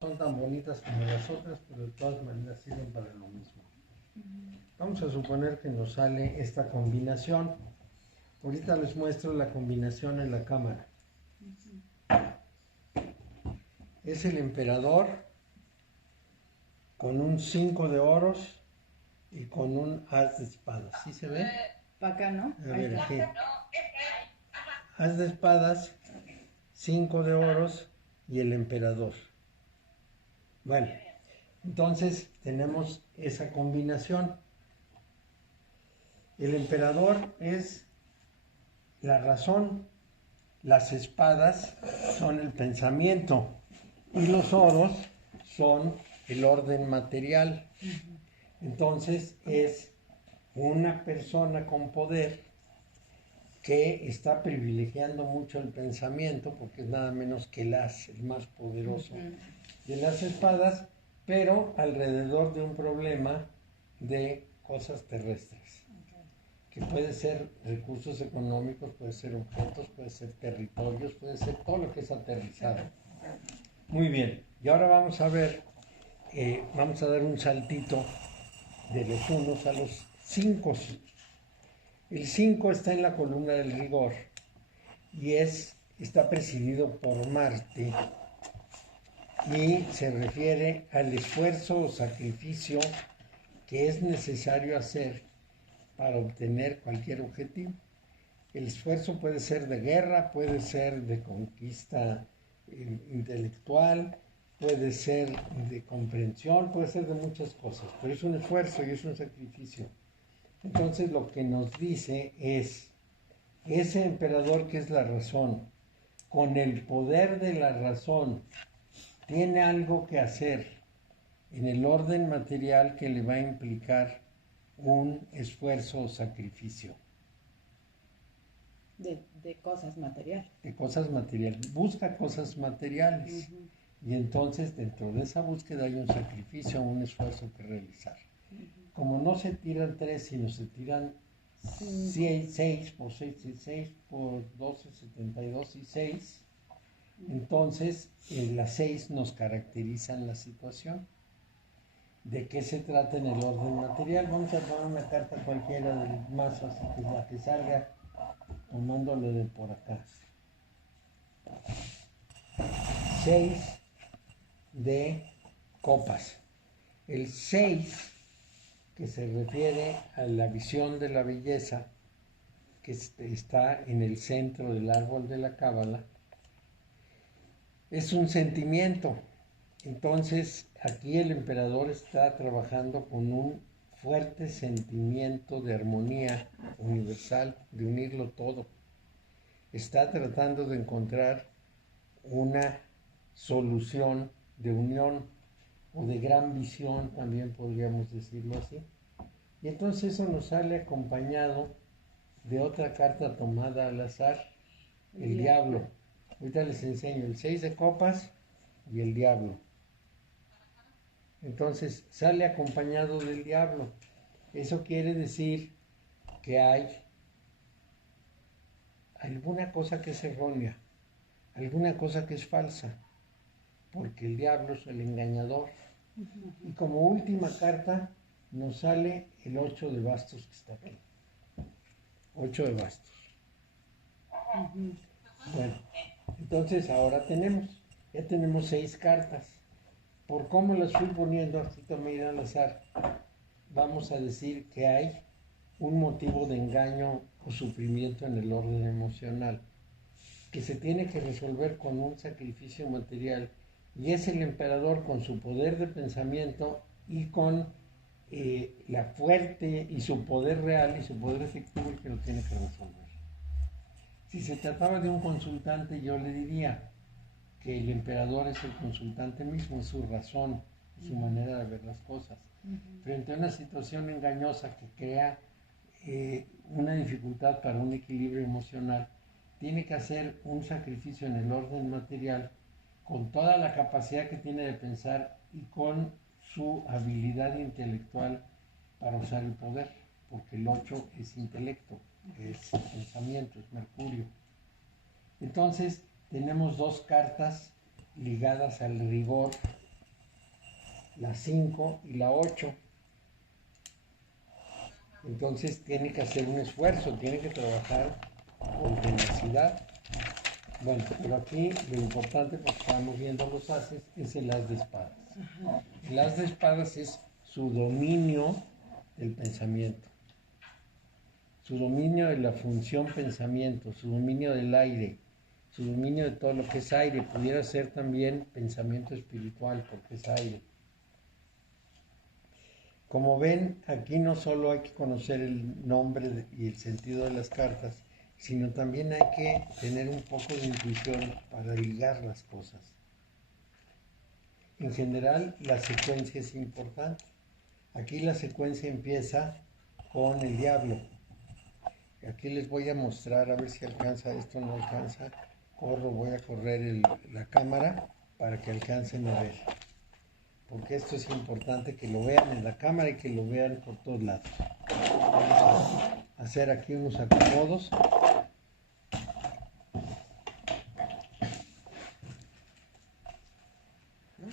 son tan bonitas como las otras, pero de todas maneras sirven para lo mismo. Vamos a suponer que nos sale esta combinación. Ahorita les muestro la combinación en la cámara. Es el emperador con un 5 de oros y con un as de espadas. ¿Sí se ve? Para acá, ¿no? A ver, aquí. As de espadas, 5 de oros y el emperador. Bueno, entonces tenemos esa combinación. El emperador es la razón, las espadas son el pensamiento y los oros son el orden material. Entonces es una persona con poder que está privilegiando mucho el pensamiento porque es nada menos que el as, el más poderoso de las espadas, pero alrededor de un problema de cosas terrestres, que puede ser recursos económicos, puede ser objetos, puede ser territorios, puede ser todo lo que es aterrizado. Muy bien, y ahora vamos a ver, vamos a dar un saltito de los unos a los 5. El 5 está en la columna del rigor y está presidido por Marte y se refiere al esfuerzo o sacrificio que es necesario hacer para obtener cualquier objetivo. El esfuerzo puede ser de guerra, puede ser de conquista intelectual, puede ser de comprensión, puede ser de muchas cosas, pero es un esfuerzo y es un sacrificio. Entonces lo que nos dice es, ese emperador que es la razón, con el poder de la razón, tiene algo que hacer en el orden material que le va a implicar un esfuerzo o sacrificio. De cosas materiales. De cosas materiales. Busca cosas materiales. Y entonces dentro de esa búsqueda hay un sacrificio, un esfuerzo que realizar. Como no se tiran 3, sino se tiran 6 por 6 y 6 por 12, 72 y 6, entonces las 6 nos caracterizan la situación. ¿De qué se trata en el orden material? Vamos a tomar una carta cualquiera del mazo, así que la que salga, tomándole de por acá. 6 de copas. El 6, que se refiere a la visión de la belleza, que está en el centro del árbol de la cábala, es un sentimiento. Entonces, aquí el emperador está trabajando con un fuerte sentimiento de armonía universal, de unirlo todo. Está tratando de encontrar una solución de unión o de gran visión, también podríamos decirlo así. Y entonces eso nos sale acompañado de otra carta tomada al azar, el diablo. Ahorita les enseño el 6 de copas y el diablo. Entonces sale acompañado del diablo. Eso quiere decir que hay alguna cosa que es errónea, alguna cosa que es falsa, porque el diablo es el engañador. Y como última carta nos sale el 8 de bastos que está aquí. 8 de bastos. Bueno, entonces ahora ya tenemos 6 cartas. Por cómo las fui poniendo, así tomé al azar, vamos a decir que hay un motivo de engaño o sufrimiento en el orden emocional, que se tiene que resolver con un sacrificio material, y es el emperador con su poder de pensamiento y con la fuerte y su poder real y su poder efectivo el que lo tiene que resolver. Si se trataba de un consultante, yo le diría que el emperador es el consultante mismo, es su razón, su manera de ver las cosas. Frente a una situación engañosa que crea una dificultad para un equilibrio emocional, tiene que hacer un sacrificio en el orden material con toda la capacidad que tiene de pensar y con su habilidad intelectual para usar el poder, porque el 8 es intelecto, es pensamiento, es Mercurio. Entonces tenemos 2 cartas ligadas al rigor la 5 y la 8. Entonces tiene que hacer un esfuerzo, tiene que trabajar con tenacidad. Bueno, pero aquí lo importante, porque estamos viendo los ases, es el as de espadas. El as de espadas es su dominio del pensamiento, su dominio de la función pensamiento, su dominio del aire, su dominio de todo lo que es aire. Pudiera ser también pensamiento espiritual, porque es aire. Como ven, aquí no solo hay que conocer el nombre y el sentido de las cartas, sino también hay que tener un poco de intuición para ligar las cosas. En general, la secuencia es importante. Aquí la secuencia empieza con el diablo. Aquí les voy a mostrar, a ver si alcanza, esto no alcanza. Voy a correr la cámara para que alcancen a ver. Porque esto es importante que lo vean en la cámara y que lo vean por todos lados. Vamos a hacer aquí unos acomodos.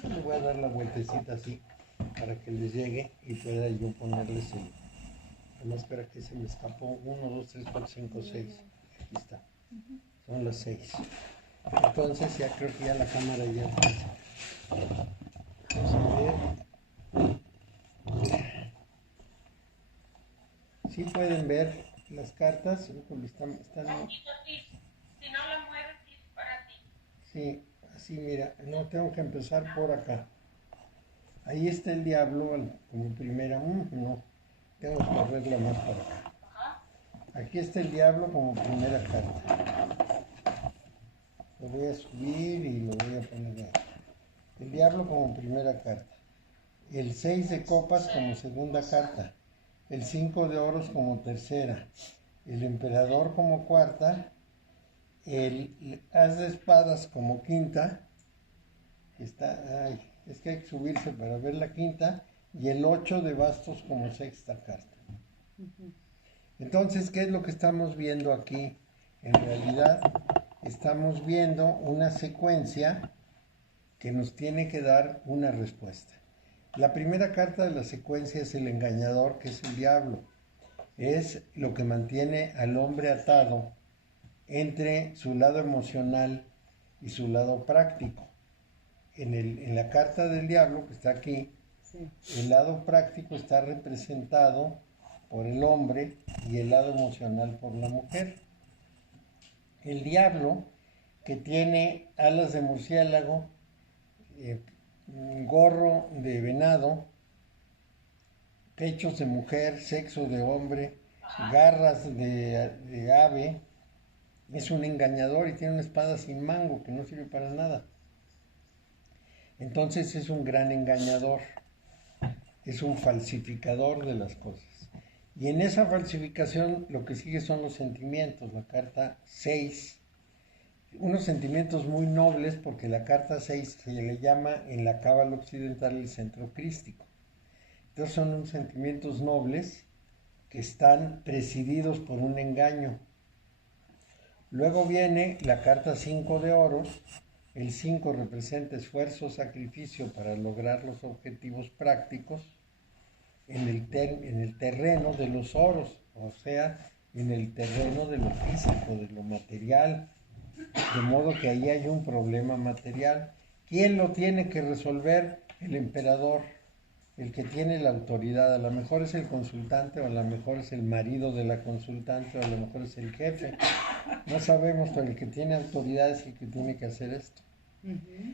Le voy a dar la vueltecita así para que les llegue y pueda yo ponerles el... Además, espera que se me escapó. 1, 2, 3, 4, 5, 6. Aquí está. Son las 6. Entonces ya creo que ya la cámara ya alcanza. Vamos a ver. ¿Sí pueden ver las cartas? Están... Si no la mueves, sí es para ti. Sí, así mira. No, tengo que empezar por acá. Ahí está el diablo como primera. No, tengo que correrla más para acá. Aquí está el diablo como primera carta. Lo voy a subir y lo voy a poner ahí. El diablo como primera carta. El 6 de copas como segunda carta. El 5 de oros como tercera. El emperador como cuarta. El as de espadas como quinta. Es que hay que subirse para ver la quinta. Y el 8 de bastos como sexta carta. Entonces, ¿qué es lo que estamos viendo aquí? En realidad, estamos viendo una secuencia que nos tiene que dar una respuesta. La primera carta de la secuencia es el engañador, que es el diablo. Es lo que mantiene al hombre atado entre su lado emocional y su lado práctico. En la carta del diablo, que está aquí, sí, el lado práctico está representado por el hombre y el lado emocional por la mujer. El diablo, que tiene alas de murciélago, gorro de venado, pechos de mujer, sexo de hombre, garras de ave, es un engañador y tiene una espada sin mango que no sirve para nada. Entonces es un gran engañador, es un falsificador de las cosas. Y en esa falsificación lo que sigue son los sentimientos, la carta 6, unos sentimientos muy nobles, porque la carta 6 se le llama en la cábala occidental el centro crístico. Entonces son unos sentimientos nobles que están presididos por un engaño. Luego viene la carta 5 de oros. El 5 representa esfuerzo, sacrificio para lograr los objetivos prácticos en el terreno de los oros, o sea, en el terreno de lo físico, de lo material, de modo que ahí hay un problema material. ¿Quién lo tiene que resolver? El emperador, el que tiene la autoridad. A lo mejor es el consultante, o a lo mejor es el marido de la consultante, o a lo mejor es el jefe. No sabemos, pero el que tiene autoridad es el que tiene que hacer esto.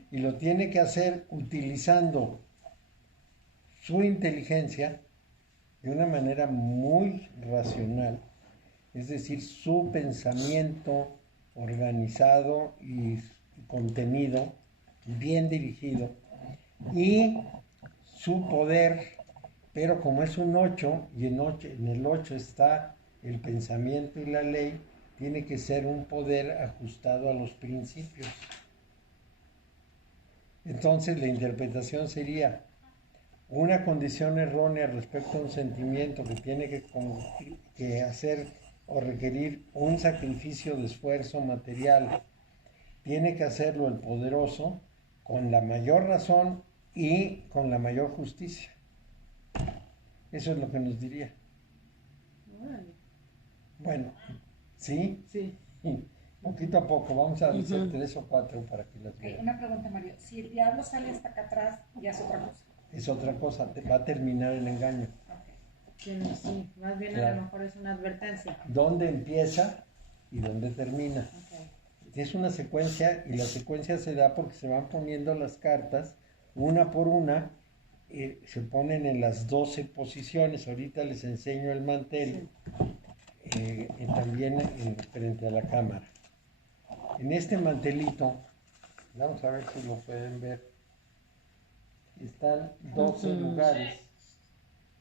Y lo tiene que hacer utilizando su inteligencia de una manera muy racional, es decir, su pensamiento organizado y contenido, bien dirigido, y su poder, pero como es un 8, y en el 8 está el pensamiento y la ley, tiene que ser un poder ajustado a los principios. Entonces la interpretación sería una condición errónea respecto a un sentimiento que tiene que hacer o requerir un sacrificio de esfuerzo material. Tiene que hacerlo el poderoso con la mayor razón y con la mayor justicia. Eso es lo que nos diría. Órale. Bueno, ¿sí? Sí. Poquito a poco, vamos a hacer 3 o 4 para que las Ok, vean. una pregunta, Mario. Si el diablo sale hasta acá atrás, ya es otra cosa. Es otra cosa, va a terminar el engaño. Ok. Sí, más bien a Claro. lo mejor es una advertencia. ¿Dónde empieza y dónde termina? Ok. Es una secuencia y la secuencia se da porque se van poniendo las cartas una por una, se ponen en las 12 posiciones. Ahorita les enseño el mantel, también frente a la cámara. En este mantelito, vamos a ver si lo pueden ver, están 12 lugares.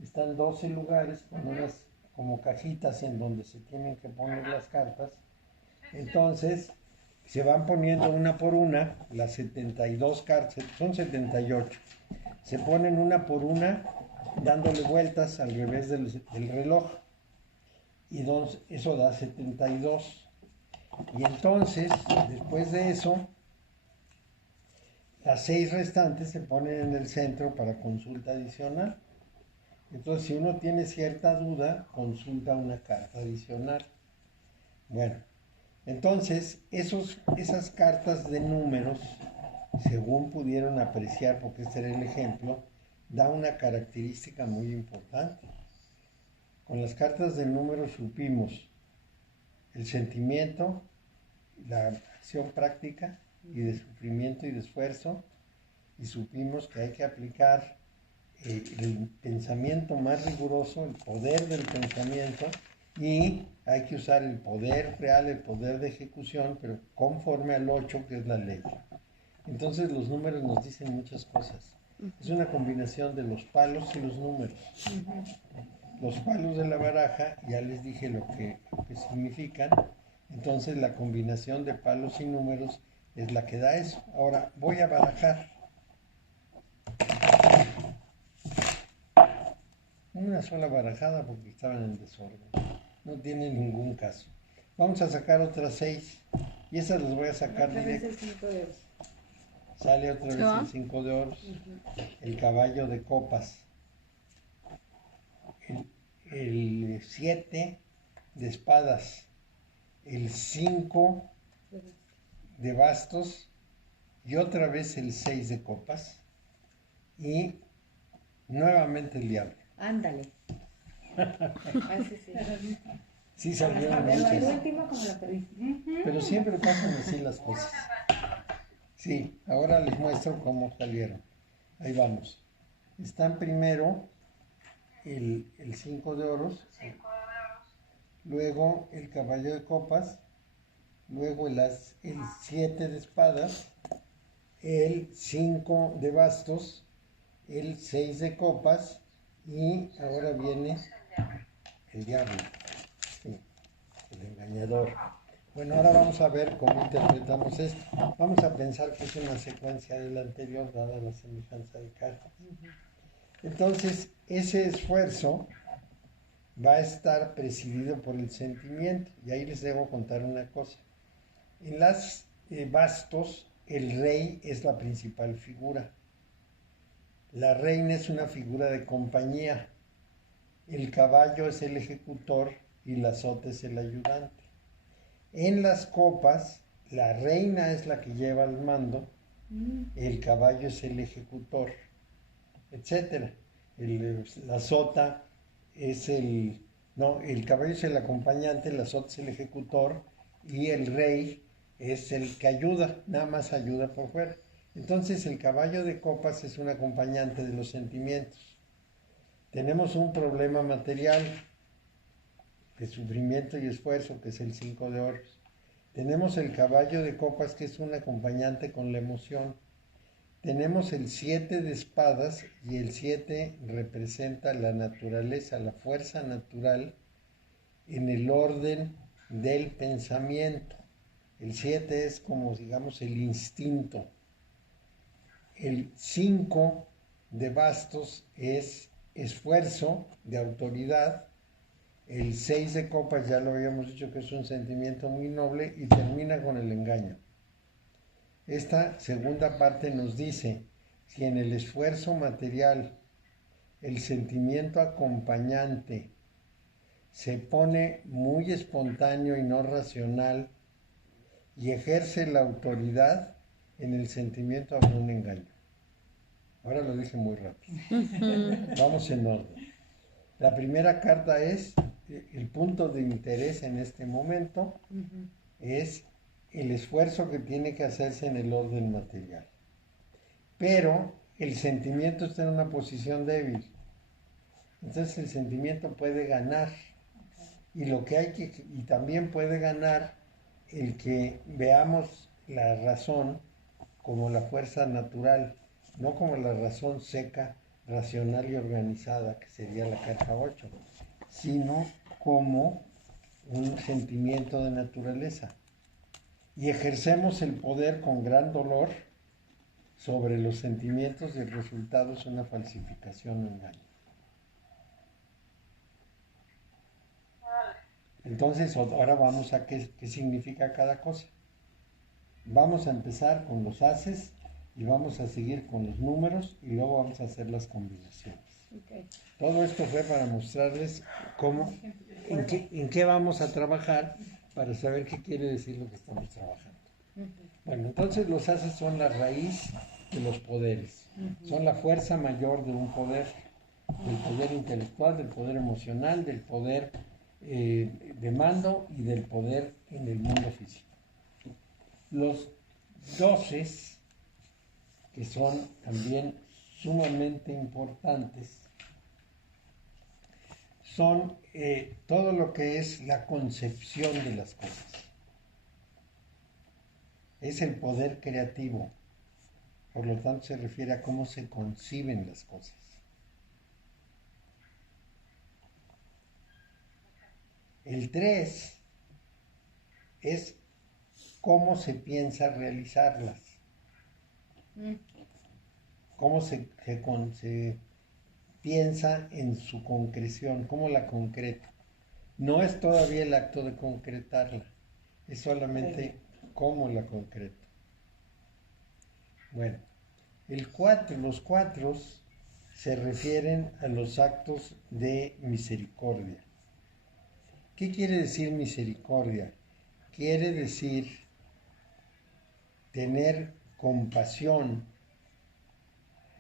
Están 12 lugares con unas como cajitas en donde se tienen que poner las cartas. Entonces, se van poniendo una por una, las 72 cartas, son 78. Se ponen una por una, dándole vueltas al revés del reloj. Y eso da 72. Y entonces, después de eso, las 6 restantes se ponen en el centro para consulta adicional. Entonces, si uno tiene cierta duda, consulta una carta adicional. Bueno, entonces, esas cartas de números, según pudieron apreciar, porque este era el ejemplo, da una característica muy importante. Con las cartas de números supimos el sentimiento, la acción práctica y de sufrimiento y de esfuerzo, y supimos que hay que aplicar el pensamiento más riguroso, el poder del pensamiento, y hay que usar el poder real, el poder de ejecución, pero conforme al 8, que es la ley. Entonces los números nos dicen muchas cosas. Es una combinación de los palos y los números. Los palos de la baraja, ya les dije lo que significan. Entonces la combinación de palos y números es la que da eso. Ahora voy a barajar. Una sola barajada porque estaban en desorden. No tiene ningún caso. Vamos a sacar otras 6 y esas las voy a sacar Otra vez directo. el 5 de oros. Sale otra vez el 5 de oros, el caballo de copas, el 7 de espadas, el 5 de bastos y otra vez el 6 de copas y nuevamente el diablo. Ándale. Así sí. Sí salieron A ver, la muchas, última como la perdí. pero siempre pasan así las cosas. Sí, ahora les muestro cómo salieron. Ahí vamos. Están primero el 5 de oros, luego el caballo de copas, luego el 7 de espadas, el 5 de bastos, el 6 de copas y ahora viene el diablo, sí, el engañador. Bueno, ahora vamos a ver cómo interpretamos esto. Vamos a pensar que es una secuencia de la anterior, dada la semejanza de cartas. Entonces, ese esfuerzo va a estar presidido por el sentimiento. Y ahí les debo contar una cosa. En las bastos, el rey es la principal figura. La reina es una figura de compañía. El caballo es el ejecutor y la sota es el ayudante. En las copas, la reina es la que lleva el mando, el caballo es el ejecutor, etc. La sota es el caballo es el acompañante, la sota es el ejecutor y el rey es el que ayuda, nada más ayuda por fuera. Entonces el caballo de copas es un acompañante de los sentimientos. Tenemos un problema material de sufrimiento y esfuerzo, que es el 5 de oros. Tenemos el caballo de copas, que es un acompañante con la emoción. Tenemos el 7 de espadas, y el 7 representa la naturaleza, la fuerza natural en el orden del pensamiento. El 7 es como, digamos, el instinto. El 5 de bastos es esfuerzo de autoridad. El 6 de copas, ya lo habíamos dicho, que es un sentimiento muy noble, y termina con el engaño. Esta segunda parte nos dice, si en el esfuerzo material el sentimiento acompañante se pone muy espontáneo y no racional y ejerce la autoridad, en el sentimiento habrá un engaño. Ahora lo dije muy rápido. Vamos en orden. La primera carta es, el punto de interés en este momento es el esfuerzo que tiene que hacerse en el orden material. Pero el sentimiento está en una posición débil. Entonces el sentimiento puede ganar. Y lo que hay que, y también puede ganar el que veamos la razón como la fuerza natural, no como la razón seca, racional y organizada, que sería la carta 8, sino como un sentimiento de naturaleza. Y ejercemos el poder con gran dolor sobre los sentimientos y el resultado es una falsificación o engaño. Entonces, ahora vamos a qué significa cada cosa. Vamos a empezar con los haces y vamos a seguir con los números y luego vamos a hacer las combinaciones. Okay. Todo esto fue para mostrarles cómo, en qué vamos a trabajar para saber qué quiere decir lo que estamos trabajando. Bueno, entonces los haces son la raíz de los poderes. Son la fuerza mayor de un poder, del poder intelectual, del poder emocional, del poder de mando y del poder en el mundo físico. Los doces, que son también sumamente importantes, son todo lo que es la concepción de las cosas. Es el poder creativo, por lo tanto se refiere a cómo se conciben las cosas. El 3 es cómo se piensa realizarlas, cómo se piensa en su concreción, cómo la concreta. No es todavía el acto de concretarla, es solamente cómo la concreto. Bueno, los 4 se refieren a los actos de misericordia. ¿Qué quiere decir misericordia? Quiere decir tener compasión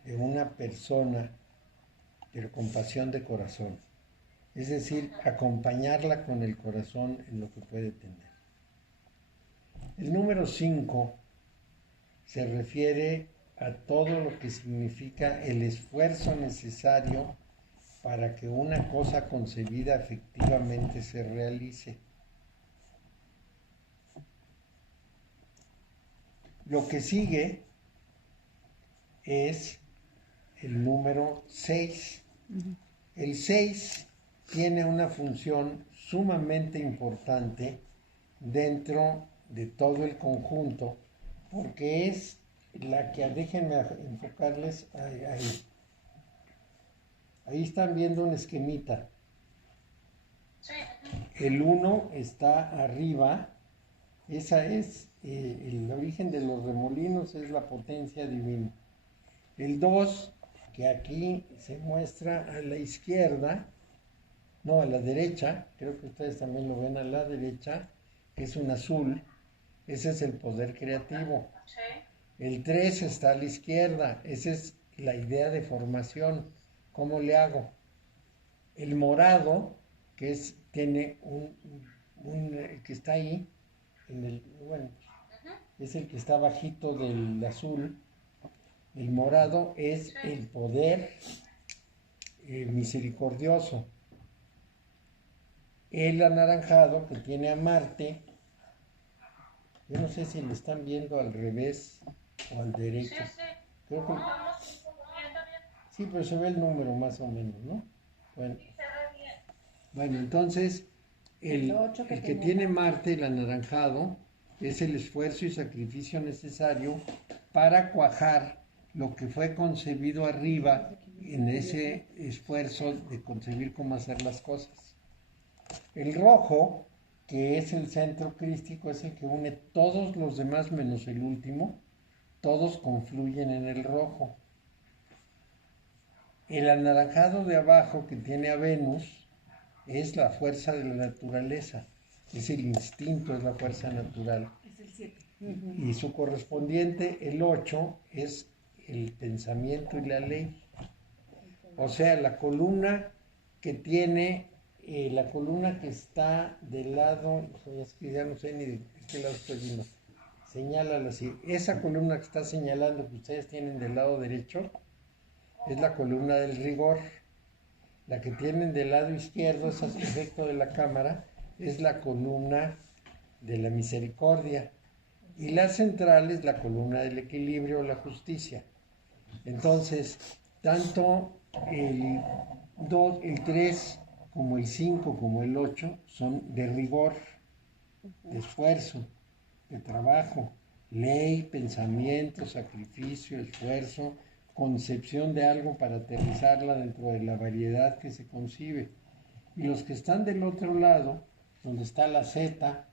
de una persona, pero compasión de corazón. Es decir, acompañarla con el corazón en lo que puede tener. El número 5 se refiere a todo lo que significa el esfuerzo necesario para que una cosa concebida efectivamente se realice. Lo que sigue es el número 6. El 6 tiene una función sumamente importante dentro de todo el conjunto, porque es la que, déjenme enfocarles ahí. Ahí están viendo un esquemita. Sí. El 1 está arriba, esa es el origen de los remolinos, es la potencia divina. El 2, que aquí se muestra a la izquierda, no, a la derecha, creo que ustedes también lo ven a la derecha, que es un azul, ese es el poder creativo. Sí. El 3 está a la izquierda, esa es la idea de formación. ¿Cómo le hago? El morado, que tiene que está ahí, es el que está bajito del azul. El morado es el poder misericordioso. El anaranjado, que tiene a Marte, yo no sé si lo están viendo al revés o al derecho. Sí, sí. Creo que, No, está bien. sí, pero se ve el número más o menos, ¿no? Bueno, Sí, se ve bien. bueno, entonces el ocho que que tiene Marte, el anaranjado, es el esfuerzo y sacrificio necesario para cuajar lo que fue concebido arriba en ese esfuerzo de concebir cómo hacer las cosas. El rojo, que es el centro crístico, es el que une todos los demás menos el último, todos confluyen en el rojo. El anaranjado de abajo que tiene a Venus es la fuerza de la naturaleza, es el instinto, es la fuerza natural. Es el 7. Y su correspondiente, el 8, es el pensamiento y la ley. O sea, la columna que tiene, la columna que está del lado, es que ya no sé ni de qué lado estoy viendo, señálala así. Esa columna que está señalando que ustedes tienen del lado derecho es la columna del rigor. La que tienen del lado izquierdo, ese efecto de la cámara, es la columna de la misericordia. Y la central es la columna del equilibrio o la justicia. Entonces, tanto el 2, el 3, como el 5, como el 8 son de rigor, de esfuerzo, de trabajo, ley, pensamiento, sacrificio, esfuerzo, concepción de algo para aterrizarla dentro de la variedad que se concibe. Y los que están del otro lado, donde está la Z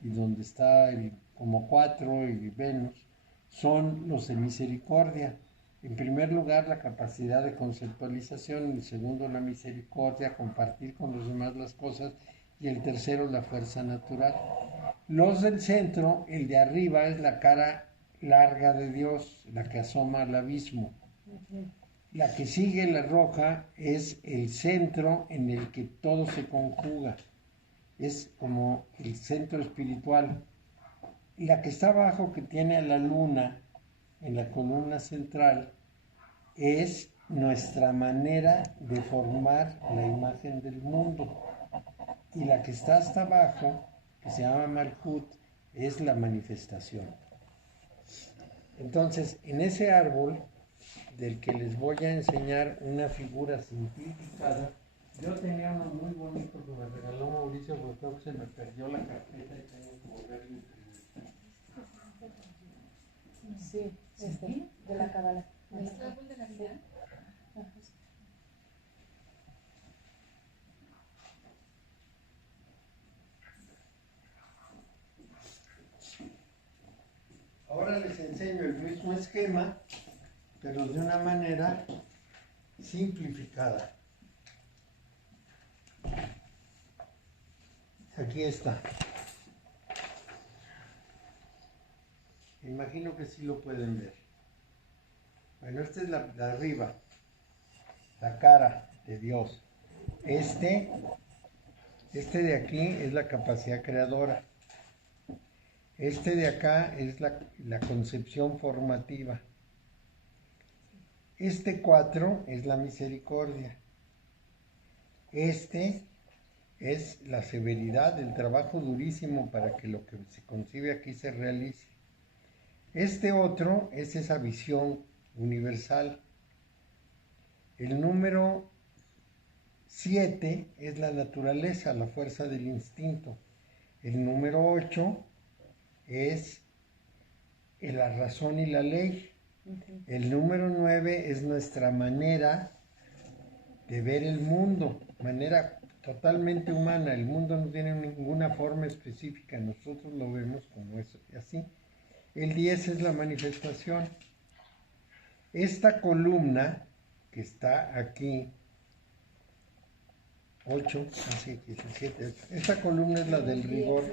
y donde está el como 4 y Venus, son los de misericordia. En primer lugar, la capacidad de conceptualización, en segundo, la misericordia, compartir con los demás las cosas, y el tercero, la fuerza natural. Los del centro, el de arriba, es la cara larga de Dios, la que asoma al abismo. La que sigue, la roja, es el centro en el que todo se conjuga. Es como el centro espiritual. La que está abajo, que tiene a la luna en la columna central, es nuestra manera de formar la imagen del mundo. Y la que está hasta abajo, que se llama Malkut, es la manifestación. Entonces, en ese árbol del que les voy a enseñar una figura simplificada, yo tenía uno muy bonito que me regaló Mauricio, porque creo que se me perdió la carpeta y tengo que volverlo a imprimir. Sí, de la cábala. ¿Este árbol de Navidad? Ahora les enseño el mismo esquema, pero de una manera simplificada. Aquí está. Imagino que sí lo pueden ver. Bueno, esta es la de arriba, la cara de Dios. Este de aquí es la capacidad creadora. Este de acá es la concepción formativa. Este 4 es la misericordia. Este es la severidad, el trabajo durísimo para que lo que se concibe aquí se realice. Este otro es esa visión universal. El número 7 es la naturaleza, la fuerza del instinto. El número 8 es la razón y la ley. El número 9 es nuestra manera de ver el mundo, manera totalmente humana. El mundo no tiene ninguna forma específica, nosotros lo vemos como eso y así. El 10 es la manifestación. Esta columna que está aquí, 8, así aquí, 7, esta columna es la del rigor.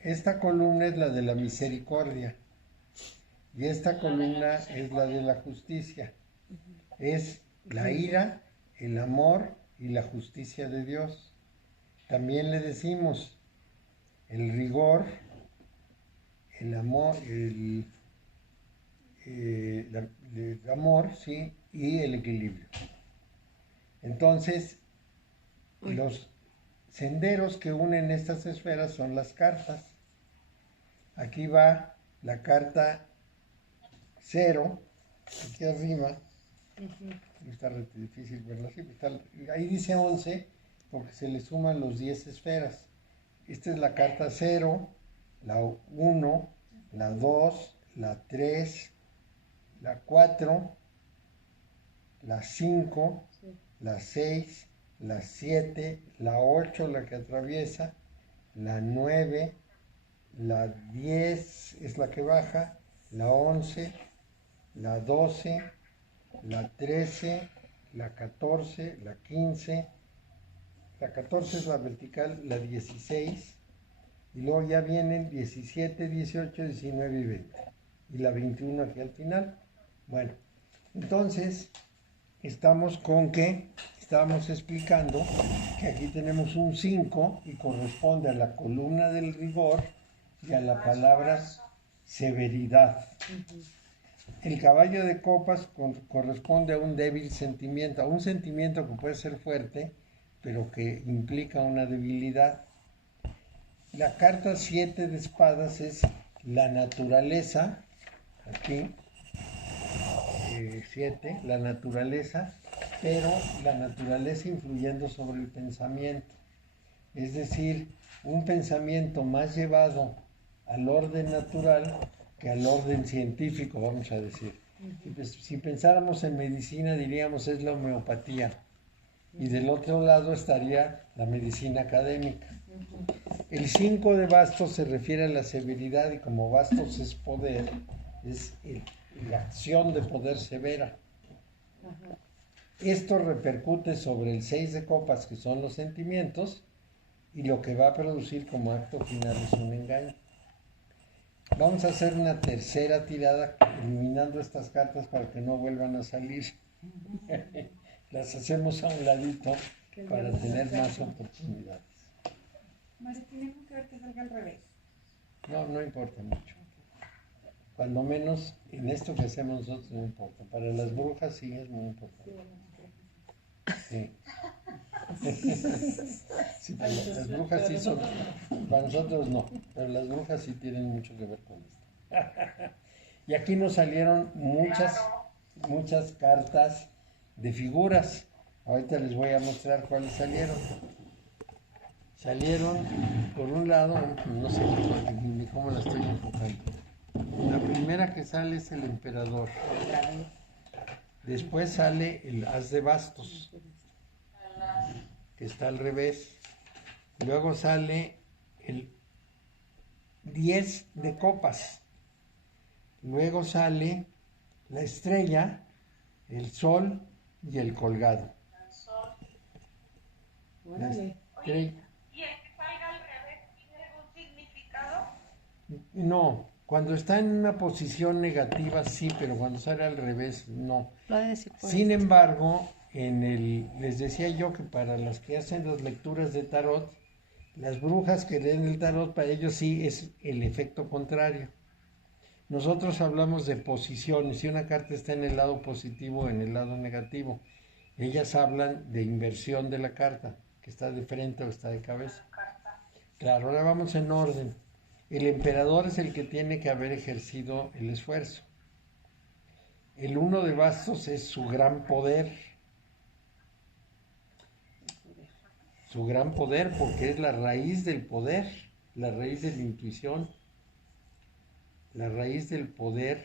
Esta columna es la de la misericordia. Y esta columna es la de la justicia. Es la ira, el amor y la justicia de Dios. También le decimos el rigor, el amor, el amor, ¿sí? Y el equilibrio. Entonces, los senderos que unen estas esferas son las cartas. Aquí va la carta 0, aquí arriba. Está difícil verlo así. Ahí dice 11 porque se le suman los 10 esferas. Esta es la carta 0, la 1, la 2, la 3, la 4, la 5, la 6, la 7, la 8, la que atraviesa, la 9, la 10 es la que baja, la 11, la 12, la 13, la 14, la 15, la 14 es la vertical, la 16, y luego ya vienen 17, 18, 19 y 20, y la 21 aquí al final. Bueno, entonces estamos con que estábamos explicando que aquí tenemos un 5 y corresponde a la columna del rigor y a la palabra severidad. El caballo de copas corresponde a un débil sentimiento, a un sentimiento que puede ser fuerte, pero que implica una debilidad. La carta 7 de espadas es la naturaleza, aquí, 7, la naturaleza, pero la naturaleza influyendo sobre el pensamiento. Es decir, un pensamiento más llevado al orden natural que al orden científico, vamos a decir. Si pensáramos en medicina, diríamos es la homeopatía. Y del otro lado estaría la medicina académica. El 5 de bastos se refiere a la severidad y como bastos es poder, es la acción de poder severa. Esto repercute sobre el 6 de copas, que son los sentimientos, y lo que va a producir como acto final es un engaño. Vamos a hacer una tercera tirada eliminando estas cartas para que no vuelvan a salir. Las hacemos a un ladito para tener más oportunidades. Mari, tenemos que ver que salga al revés. No, no importa mucho. Cuando menos en esto que hacemos nosotros no importa. Para las brujas sí es muy importante. Sí. Sí, para las brujas sí son, para nosotros no, pero las brujas sí tienen mucho que ver con esto. Y aquí nos salieron muchas cartas de figuras. Ahorita les voy a mostrar cuáles salieron. Salieron, por un lado, no sé ni cómo la estoy enfocando. La primera que sale es el emperador. Después sale el as de bastos, que está al revés. Luego sale el 10 de copas. Luego sale la estrella, el sol y el colgado. La estrella. ¿Y el que salga al revés tiene algún significado? No, cuando está en una posición negativa sí, pero cuando sale al revés no. Sin embargo, les decía yo que para las que hacen las lecturas de tarot, las brujas que leen el tarot, para ellos sí es el efecto contrario. Nosotros hablamos de posiciones, si una carta está en el lado positivo o en el lado negativo. Ellas hablan de inversión de la carta, que está de frente o está de cabeza. Claro, ahora vamos en orden. El emperador es el que tiene que haber ejercido el esfuerzo. El 1 de bastos es su gran poder. Su gran poder porque es la raíz del poder, la raíz de la intuición, la raíz del poder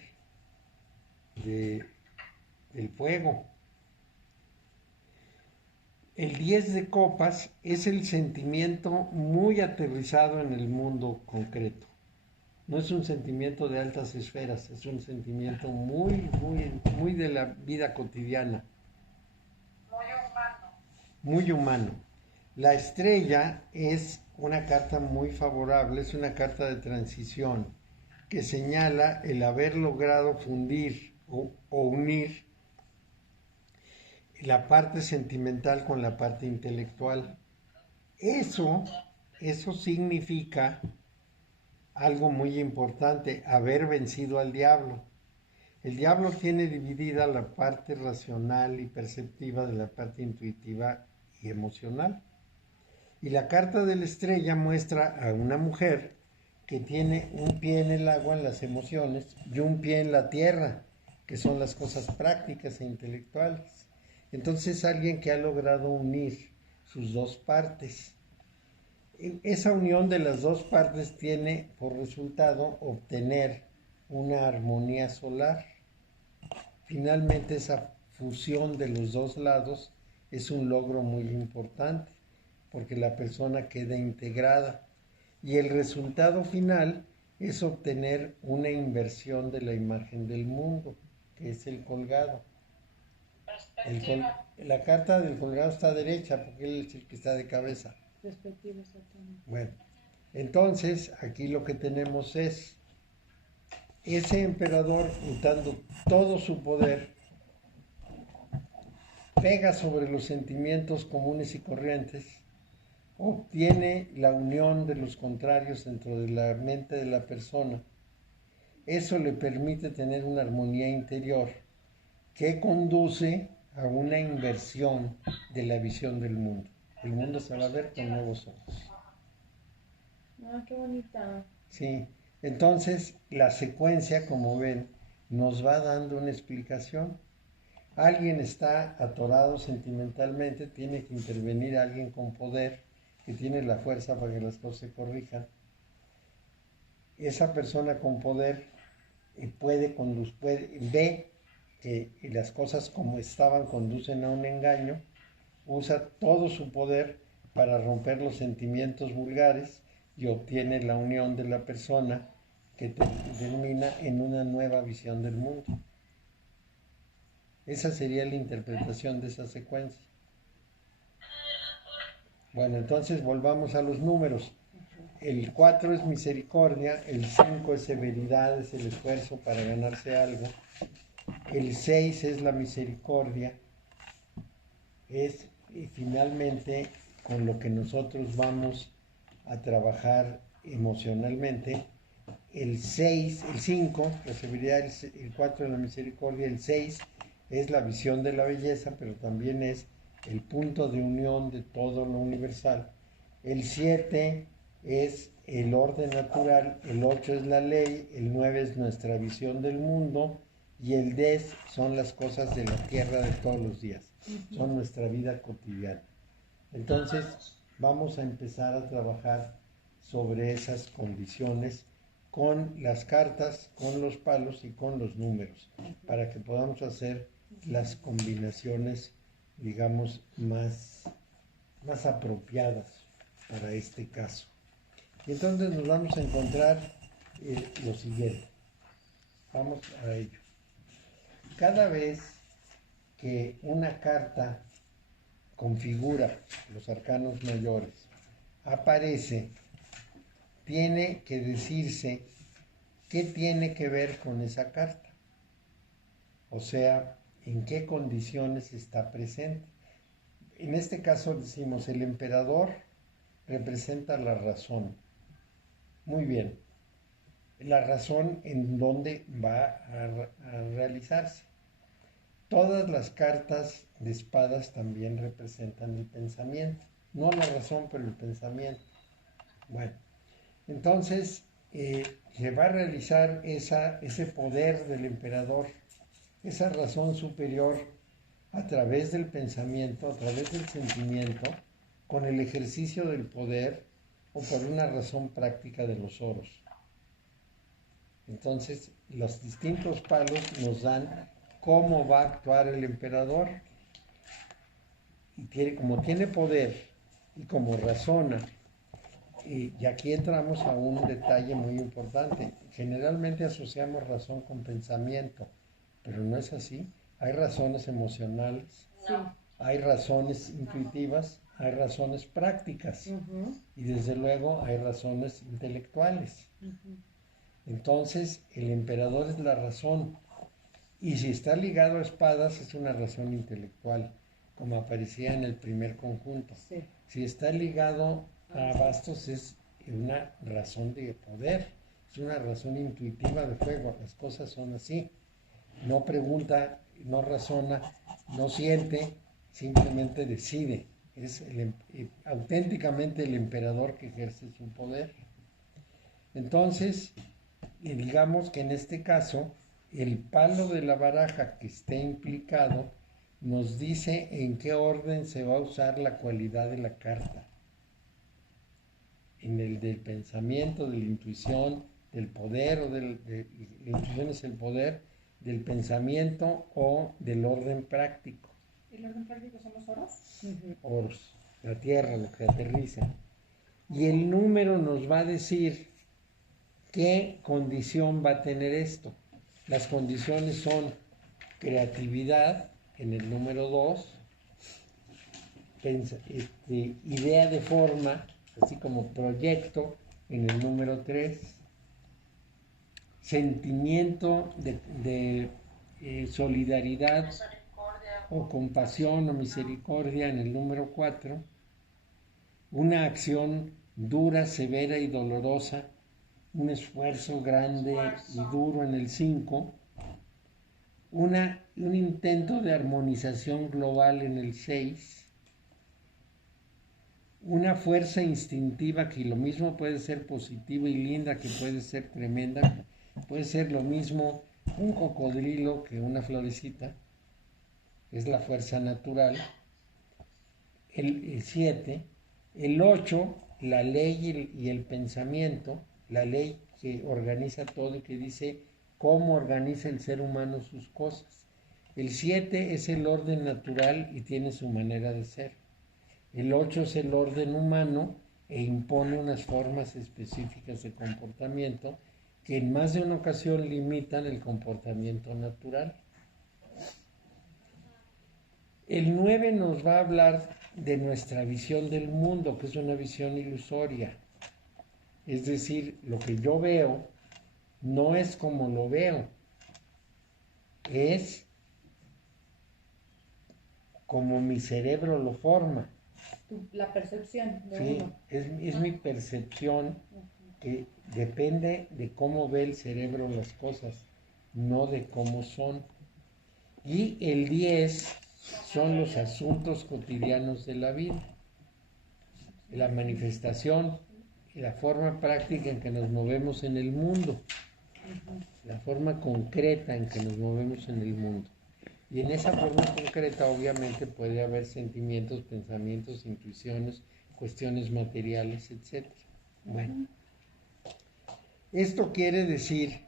del fuego. El 10 de copas es el sentimiento muy aterrizado en el mundo concreto. No es un sentimiento de altas esferas, es un sentimiento muy de la vida cotidiana. Muy humano. Muy humano. La estrella es una carta muy favorable, es una carta de transición que señala el haber logrado fundir o unir la parte sentimental con la parte intelectual. Eso significa algo muy importante, haber vencido al diablo. El diablo tiene dividida la parte racional y perceptiva de la parte intuitiva y emocional. Y la carta de la estrella muestra a una mujer que tiene un pie en el agua, en las emociones, y un pie en la tierra, que son las cosas prácticas e intelectuales. Entonces es alguien que ha logrado unir sus dos partes. Esa unión de las dos partes tiene por resultado obtener una armonía solar. Finalmente esa fusión de los dos lados es un logro muy importante porque la persona queda integrada y el resultado final es obtener una inversión de la imagen del mundo, que es el colgado. La carta del colgado está derecha porque él es el que está de cabeza. Respectivo, exactamente. Bueno, entonces aquí lo que tenemos es ese emperador usando todo su poder, pega sobre los sentimientos comunes y corrientes, obtiene la unión de los contrarios dentro de la mente de la persona. Eso le permite tener una armonía interior que conduce a una inversión de la visión del mundo. El mundo se va a ver con nuevos ojos. Ah, qué bonita. Sí, entonces la secuencia, como ven, nos va dando una explicación. Alguien está atorado sentimentalmente, tiene que intervenir alguien con poder, que tiene la fuerza para que las cosas se corrijan. Esa persona con poder ve que las cosas como estaban conducen a un engaño, usa todo su poder para romper los sentimientos vulgares y obtiene la unión de la persona que termina en una nueva visión del mundo. Esa sería la interpretación de esa secuencia. Bueno, entonces volvamos a los números. El 4 es misericordia, el 5 es severidad, es el esfuerzo para ganarse algo. El 6 es la misericordia, es finalmente con lo que nosotros vamos a trabajar emocionalmente. El 5, la severidad, el 4 es la misericordia, el 6 es la visión de la belleza, pero también es el punto de unión de todo lo universal. El 7 es el orden natural, el 8 es la ley, el 9 es nuestra visión del mundo y el 10 son las cosas de la tierra de todos los días, son nuestra vida cotidiana. Entonces vamos a empezar a trabajar sobre esas condiciones con las cartas, con los palos y con los números, para que podamos hacer las combinaciones, digamos, más apropiadas para este caso. Y entonces nos vamos a encontrar lo siguiente. Vamos a ello. Cada vez que una carta configura los arcanos mayores, aparece, tiene que decirse qué tiene que ver con esa carta. O sea, en qué condiciones está presente. En este caso decimos, el emperador representa la razón. Muy bien. La razón en dónde va a realizarse. Todas las cartas de espadas también representan el pensamiento. No la razón, pero el pensamiento. Bueno, entonces se va a realizar ese poder del emperador, esa razón superior a través del pensamiento, a través del sentimiento, con el ejercicio del poder o por una razón práctica de los oros. Entonces, los distintos palos nos dan cómo va a actuar el emperador. Y como tiene poder y como razona, y aquí entramos a un detalle muy importante. Generalmente asociamos razón con pensamiento, pero no es así. Hay razones emocionales, Sí. hay razones intuitivas, hay razones prácticas y desde luego hay razones intelectuales. Entonces, el emperador es la razón. Y si está ligado a espadas, es una razón intelectual, como aparecía en el primer conjunto. Sí. Si está ligado a bastos, es una razón de poder, es una razón intuitiva de fuego. Las cosas son así. No pregunta, no razona, no siente, simplemente decide. Es auténticamente el emperador que ejerce su poder. Entonces, digamos que en este caso, el palo de la baraja que esté implicado nos dice en qué orden se va a usar la cualidad de la carta. En el del pensamiento, de la intuición, del poder, o la intuición es el poder, del pensamiento o del orden práctico. ¿El orden práctico son los oros? Oros, la tierra, lo que aterriza. Y el número nos va a decir qué condición va a tener esto. Las condiciones son creatividad, en el número 2, idea de forma, así como proyecto, en el número 3, sentimiento de solidaridad Misericordia. o compasión o misericordia en el número 4, una acción dura, severa y dolorosa, un esfuerzo grande y duro en el 5, un intento de armonización global en el 6, una fuerza instintiva que lo mismo puede ser positiva y linda que puede ser tremenda, puede ser lo mismo un cocodrilo que una florecita, es la fuerza natural. El 7, el 8, la ley y el pensamiento, la ley que organiza todo y que dice cómo organiza el ser humano sus cosas. El 7 es el orden natural y tiene su manera de ser. El 8 es el orden humano e impone unas formas específicas de comportamiento que en más de una ocasión limitan el comportamiento natural. El 9 nos va a hablar de nuestra visión del mundo, que es una visión ilusoria. Es decir, lo que yo veo no es como lo veo, es como mi cerebro lo forma. La percepción de Sí, uno. es mi percepción que depende de cómo ve el cerebro las cosas, no de cómo son. Y el 10 son los asuntos cotidianos de la vida, la manifestación y la forma práctica en que nos movemos en el mundo, la forma concreta en que nos movemos en el mundo. Y en esa forma concreta obviamente puede haber sentimientos, pensamientos, intuiciones, cuestiones materiales, etc. Bueno, esto quiere decir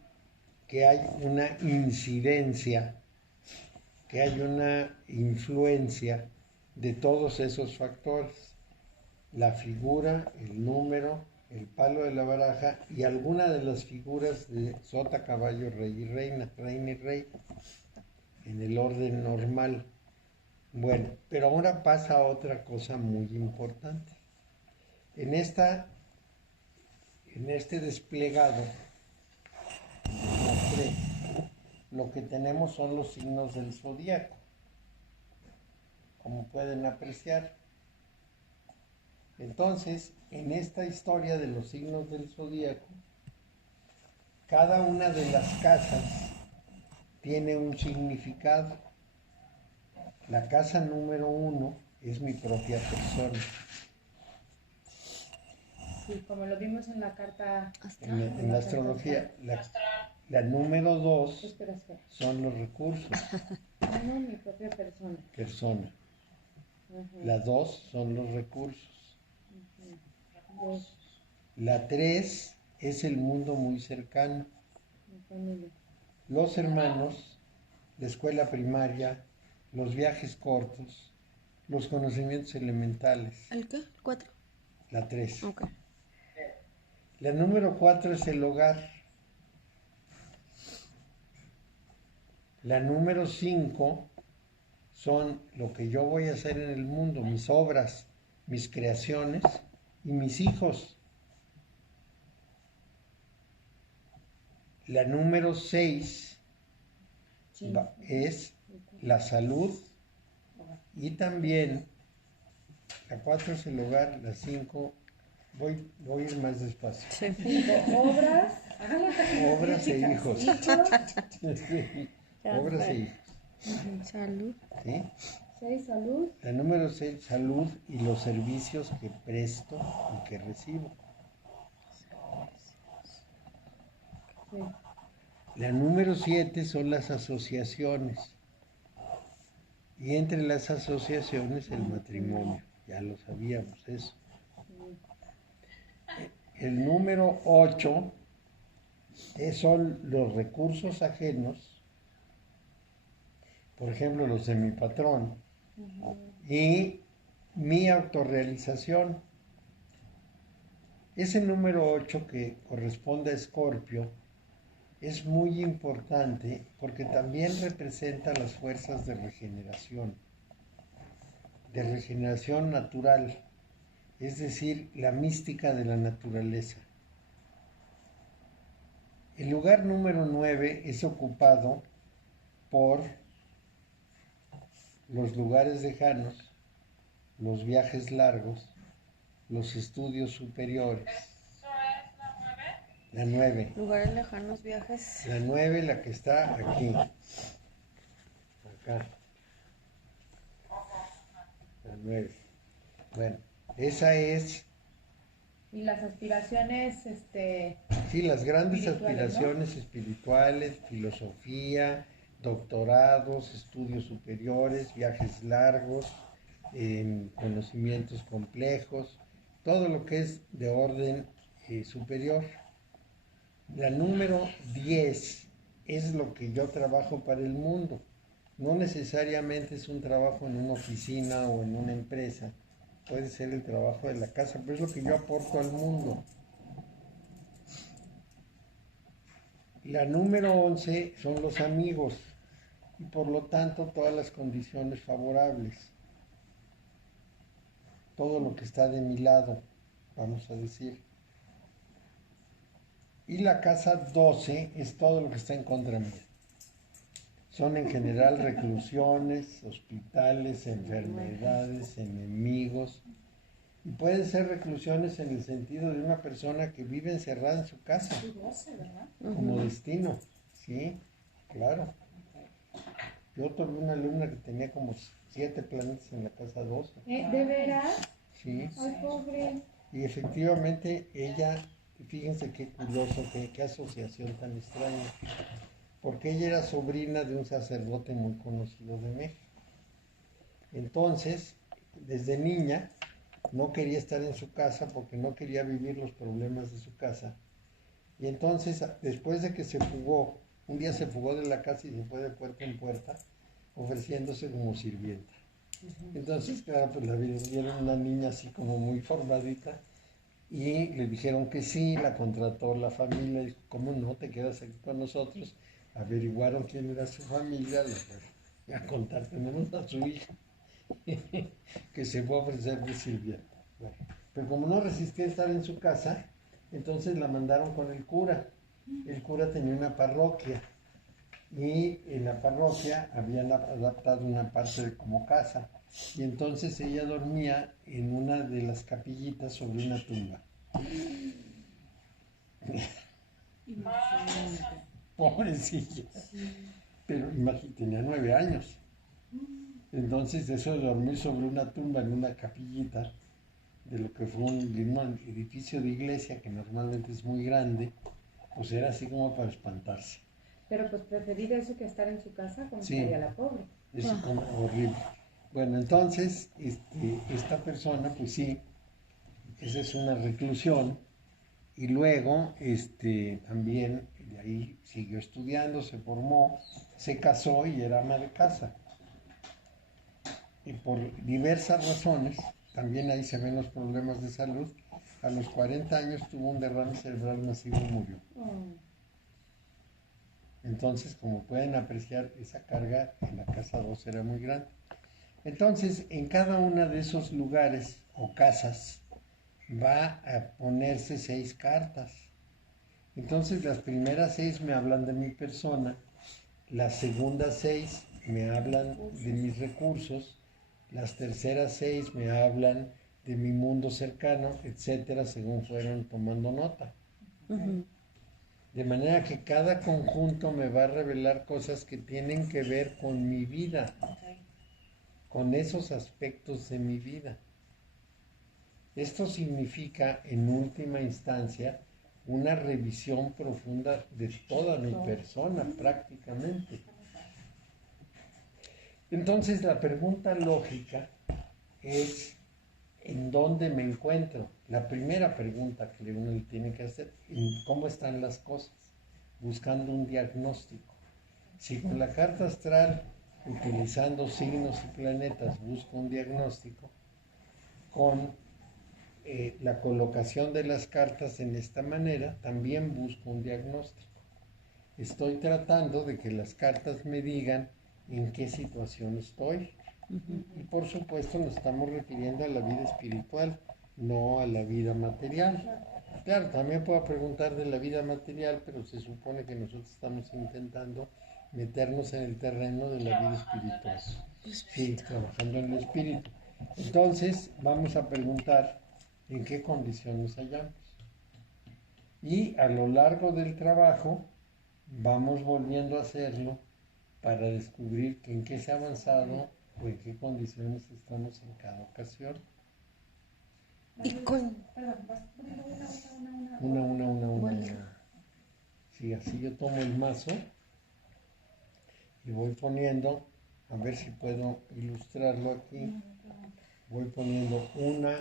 que hay una incidencia, que hay una influencia de todos esos factores. La figura, el número, el palo de la baraja y alguna de las figuras de sota, caballo, rey y reina y rey, en el orden normal. Bueno, pero ahora pasa otra cosa muy importante. En este desplegado, mostré, lo que tenemos son los signos del zodiaco, como pueden apreciar. Entonces, en esta historia de los signos del zodiaco, cada una de las casas tiene un significado. La casa número 1 es mi propia persona. Sí, como lo vimos en la carta. En la astrología, la número 2 Espera. son los recursos, Uno, mi propia persona. persona. Ujú. La 2 son los recursos. Dos, La 3 es el mundo muy cercano. mi familia. Los hermanos, la escuela primaria, los viajes cortos, los conocimientos elementales. ¿El qué? ¿El 4? La 3. Ok. La número 4 es el hogar. La número 5 son lo que yo voy a hacer en el mundo, mis obras, mis creaciones y mis hijos. La número 6 Sí. es la salud y también la 4 es el hogar, la 5, voy a ir más despacio. Sí. Obras, Obras e hijos. Sí, Ya obras fue. e hijos. Salud. ¿Sí? 6, salud. La número 6, salud y los servicios que presto y que recibo. Sí. La número 7 son las asociaciones. Y entre las asociaciones el matrimonio. Ya lo sabíamos eso. El número 8 son los recursos ajenos. Por ejemplo, los de mi patrón. Y mi autorrealización. Ese número 8 que corresponde a Escorpio es muy importante porque también representa las fuerzas de regeneración natural, es decir, la mística de la naturaleza. El lugar número 9 es ocupado por los lugares lejanos, los viajes largos, los estudios superiores. ¿Eso es la 9? La 9. Lugares lejanos, viajes. La 9, la que está aquí. Acá. La 9. Bueno, esa es, Y las aspiraciones, sí, las grandes espirituales, aspiraciones espirituales, filosofía, doctorados, estudios superiores, viajes largos, conocimientos complejos, todo lo que es de orden superior. La número 10 es lo que yo trabajo para el mundo. No necesariamente es un trabajo en una oficina o en una empresa. Puede ser el trabajo de la casa, pero es lo que yo aporto al mundo. La número 11 son los amigos y por lo tanto todas las condiciones favorables. Todo lo que está de mi lado, vamos a decir. Y la casa 12 es todo lo que está en contra mía. Son en general reclusiones, hospitales, enfermedades, enemigos. Y pueden ser reclusiones en el sentido de una persona que vive encerrada en su casa, 12, ¿verdad? como destino. Sí, claro. Yo tuve una alumna que tenía como 7 planetas en la casa 12. ¿De veras? Sí. Ay, pobre. Y efectivamente ella, fíjense qué curioso, qué asociación tan extraña, porque ella era sobrina de un sacerdote muy conocido de México. Entonces, desde niña, no quería estar en su casa porque no quería vivir los problemas de su casa. Y entonces, después de que se fugó, un día se fugó de la casa y se fue de puerta en puerta, ofreciéndose como sirvienta. Entonces, claro, pues la vieron una niña así como muy formadita y le dijeron que sí, la contrató la familia, dijo, ¿cómo no te quedas aquí con nosotros? Averiguaron quién era su familia, le fue a contar, tenemos a su hija que se fue a ofrecer de sirvienta. Bueno, pero como no resistía estar en su casa, entonces la mandaron con el cura. El cura tenía una parroquia y en la parroquia habían adaptado una parte de como casa y entonces ella dormía en una de las capillitas sobre una tumba. Pobrecilla. Pero imagínate, tenía 9 años. Entonces eso de dormir sobre una tumba en una capillita de lo que fue un edificio de iglesia que normalmente es muy grande, pues era así como para espantarse. Pero pues preferir eso que estar en su casa como Sí. estaría la pobre. Es como horrible. Bueno, entonces, esta persona, pues sí, esa es una reclusión. Y luego, también de ahí siguió estudiando, se formó, se casó y era ama de casa. Y por diversas razones, también ahí se ven los problemas de salud. A los 40 años tuvo un derrame cerebral masivo y murió. Entonces, como pueden apreciar, esa carga en la casa 2 era muy grande. Entonces, en cada uno de esos lugares o casas va a ponerse 6 cartas. Entonces, las primeras 6 me hablan de mi persona, las segundas 6 me hablan de mis recursos, las terceras 6 me hablan de mi mundo cercano, etcétera, según fueron tomando nota. De manera que cada conjunto me va a revelar cosas que tienen que ver con mi vida, con esos aspectos de mi vida. Esto significa, en última instancia, una revisión profunda de toda mi persona, prácticamente. Entonces, la pregunta lógica es, ¿en dónde me encuentro? La primera pregunta que uno le tiene que hacer, ¿cómo están las cosas? Buscando un diagnóstico. Si con la carta astral, utilizando signos y planetas, busco un diagnóstico, con la colocación de las cartas en esta manera, también busco un diagnóstico. Estoy tratando de que las cartas me digan en qué situación estoy. Y por supuesto nos estamos refiriendo a la vida espiritual, no a la vida material. Claro, también puedo preguntar de la vida material, pero se supone que nosotros estamos intentando meternos en el terreno de la vida espiritual. Sí, trabajando en el espíritu. Entonces, vamos a preguntar en qué condiciones hallamos. Y a lo largo del trabajo, vamos volviendo a hacerlo para descubrir en qué se ha avanzado o en qué condiciones estamos en cada ocasión. Y con... Perdón, vas poniendo una. Una. Sí, así yo tomo el mazo y voy poniendo, a ver si puedo ilustrarlo aquí. Voy poniendo una,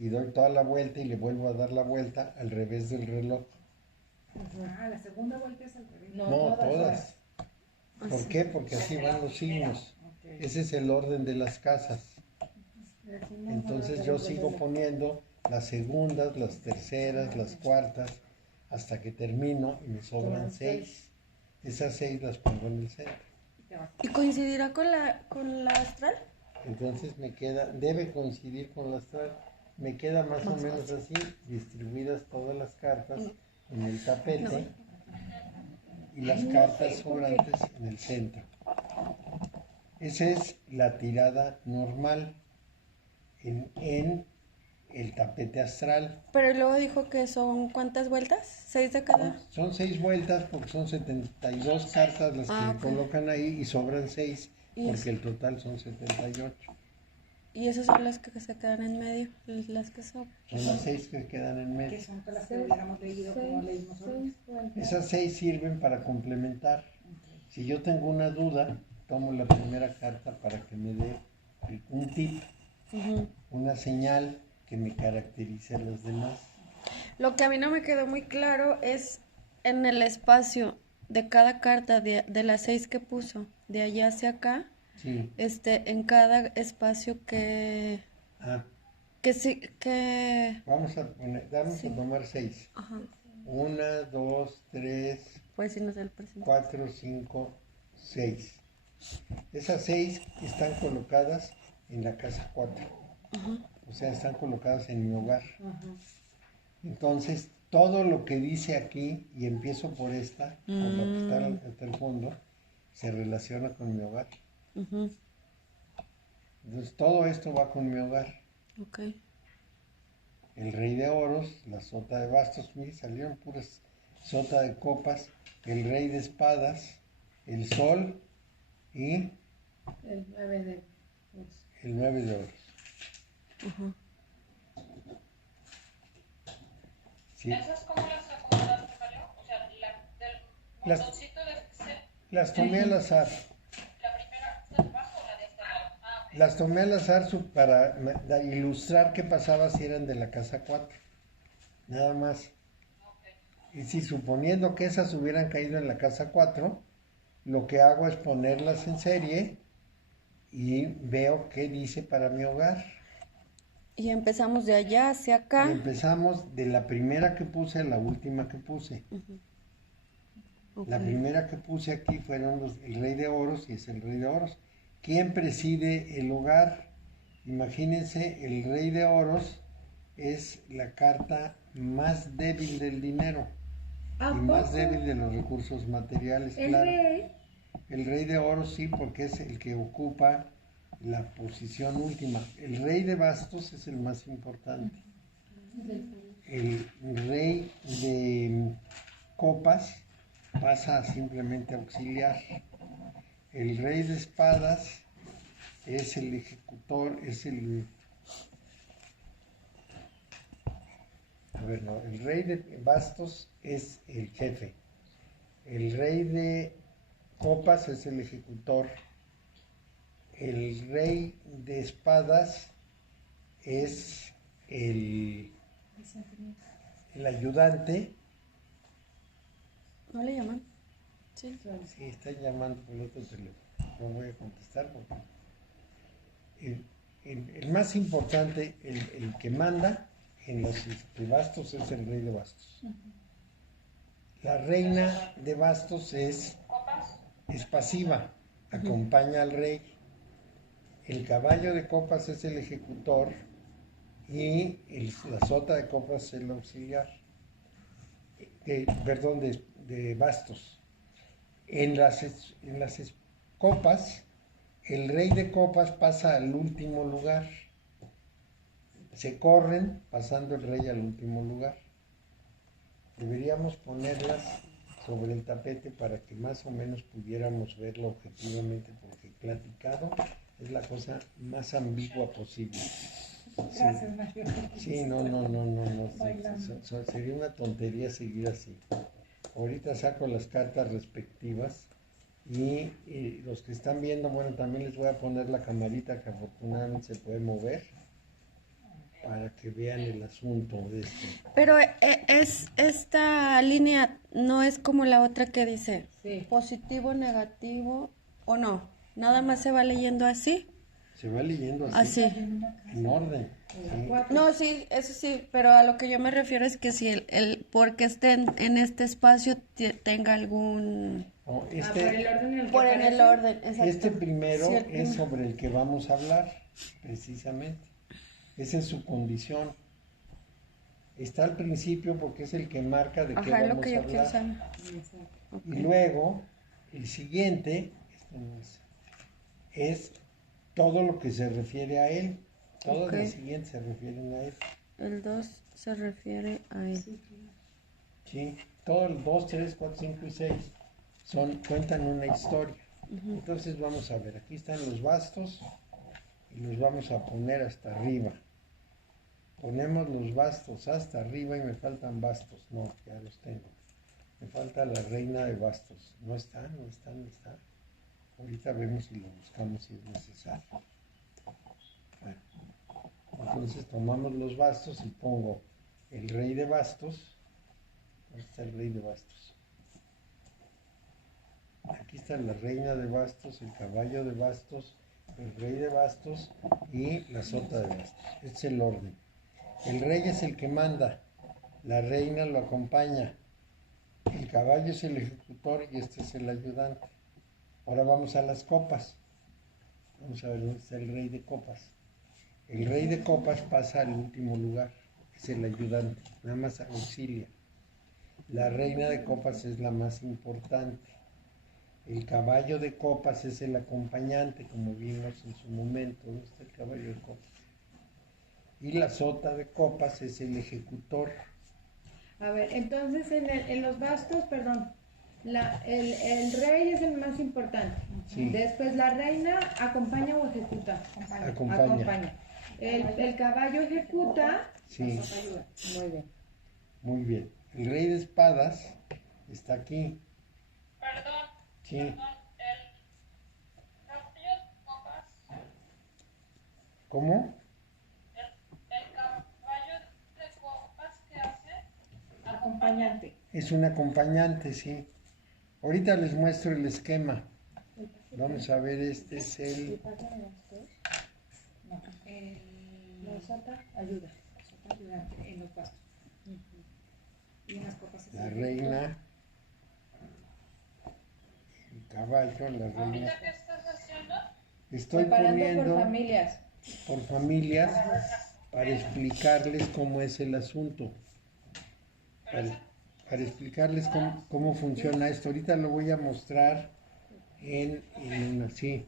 y doy toda la vuelta y le vuelvo a dar la vuelta al revés del reloj. Ah, la segunda vuelta es al revés. No, todas. ¿Por qué? Porque así van los signos. Ese es el orden de las casas. Entonces yo sigo poniendo las segundas, las terceras, las cuartas, hasta que termino y me sobran 6. Esas 6 las pongo en el centro. ¿Y coincidirá con la astral? Entonces me queda, debe coincidir con la astral. Me queda más o menos así, distribuidas todas las cartas en el tapete y las cartas sobrantes en el centro. Esa es la tirada normal en el tapete astral. Pero luego dijo que son ¿cuántas vueltas? ¿6 de cada? Son 6 vueltas porque son 72 cartas las que le ok. colocan ahí y sobran 6 Y porque el total son 78. Y esas son las que se quedan en medio, las que sobran. Son las 6 que quedan en Que medio. son las que hubiéramos leído como leímos hoy. Esas 6 sirven para complementar. Si yo tengo una duda, tomo la primera carta para que me dé un tip, una señal que me caracterice a los demás. Lo que a mí no me quedó muy claro es en el espacio de cada carta, de las 6 que puso, de allá hacia acá, Sí. en cada espacio que sí, que... Vamos a tomar 6. Ajá, 1, 2, 3, pues si no es el presente. 4, 5, 6. Esas 6 están colocadas en la casa 4. O sea, están colocadas en mi hogar. Entonces, todo lo que dice aquí, y empiezo por esta, por la que está hasta el fondo, se relaciona con mi hogar. Entonces, todo esto va con mi hogar. Ok. El rey de oros, la sota de bastos, mire, salieron puras sota de copas, el rey de espadas, el sol y El 9 de el 9 de oros. Sí. ¿Esas cómo las acomodaste, Mario? O sea, del Las- montoncito de Las tomé al azar. la primera, ¿está debajo o la de este lado? Ah, ok. Las tomé al azar para ilustrar qué pasaba si eran de la casa 4. Nada más. Y si suponiendo que esas hubieran caído en la casa 4, lo que hago es ponerlas en serie y veo qué dice para mi hogar. Y empezamos de allá hacia acá. Y empezamos de la primera que puse a la última que puse. Ok. La primera que puse aquí fueron el rey de oros y es el rey de oros. ¿Quién preside el hogar? Imagínense, el rey de oros es la carta más débil del dinero y más débil de los recursos materiales. El claro. rey. El rey de oros sí, porque es el que ocupa la posición última. El rey de bastos es el más importante. El rey de copas pasa a simplemente auxiliar. El rey de espadas es el ejecutor, es el... A ver, no, el rey de bastos es el jefe. El rey de copas es el ejecutor. El rey de espadas es el ayudante. ¿No le llaman? Sí. Sí, está llamando por el otro teléfono. No voy a contestar porque el más importante, el que manda, en los bastos es el rey de bastos. La reina de bastos es pasiva, acompaña al rey. El caballo de copas es el ejecutor y la sota de copas es el auxiliar. Perdón, de bastos. En las copas, el rey de copas pasa al último lugar. Se corren pasando el rey al último lugar. Deberíamos ponerlas sobre el tapete para que más o menos pudiéramos verlo objetivamente, porque platicado es la cosa más ambigua posible. Gracias, Mario. Sí, no. Sería una tontería seguir así. Ahorita saco las cartas respectivas y los que están viendo, bueno, también les voy a poner la camarita que afortunadamente se puede mover para que vean el asunto de esto. Pero esta línea no es como la otra que dice Sí. positivo, negativo o no. Nada más se va leyendo así. Se va leyendo así, Así. en orden. Sí. No, sí, eso sí, pero a lo que yo me refiero es que si porque esté en este espacio tenga algún... No, Por el orden en el que Por en el aparece. orden, exacto. este primero Sí, el es primero. sobre el que vamos a hablar, precisamente. Esa es su condición. Está al principio porque es el que marca de qué Ajá, es lo vamos que a yo quiero hablar. saber. Ok. Y luego, el siguiente, este no es todo lo que se refiere a él. Todas Ok. las siguientes se refieren a él. El 2 se refiere a él. ¿Sí? Todo el 2, 3, 4, 5 y 6 cuentan una historia. Entonces vamos a ver, aquí están los bastos y los vamos a poner hasta arriba. Ponemos los bastos hasta arriba y me faltan bastos. No, ya los tengo. Me falta la reina de bastos. No está. Ahorita vemos si lo buscamos si es necesario. Bueno, entonces tomamos los bastos y pongo el rey de bastos. ¿Dónde está el rey de bastos? Aquí está la reina de bastos, el caballo de bastos, el rey de bastos y la sota de bastos. Este es el orden. El rey es el que manda, la reina lo acompaña, el caballo es el ejecutor y este es el ayudante. Ahora vamos a las copas. Vamos a ver dónde está el rey de copas. El rey de copas pasa al último lugar, es el ayudante, nada más auxilia. La reina de copas es la más importante. El caballo de copas es el acompañante, como vimos en su momento. ¿Dónde está el caballo de copas? Y la sota de copas es el ejecutor. A ver, entonces en los bastos, perdón, el rey es el más importante. Sí. Después la reina acompaña o ejecuta. Acompaña. El caballo ejecuta. Sí. la sota ayuda. Muy bien. Muy bien. El rey de espadas está aquí. Perdón, Sí. perdón, el caballo de copas, ¿Cómo? el caballo de copas, ¿qué hace? Acompañante. Es un acompañante, sí. Ahorita les muestro el esquema. Vamos a ver, este es el... No, la sota ayuda. Sota ayudante en los bastos. Y en las copas es La el reina, el caballo, la reina. ¿Ahorita qué estás haciendo? Estoy Preparando poniendo por familias. por familias para explicarles cómo es el asunto. Para explicarles cómo funciona esto. Ahorita lo voy a mostrar en así.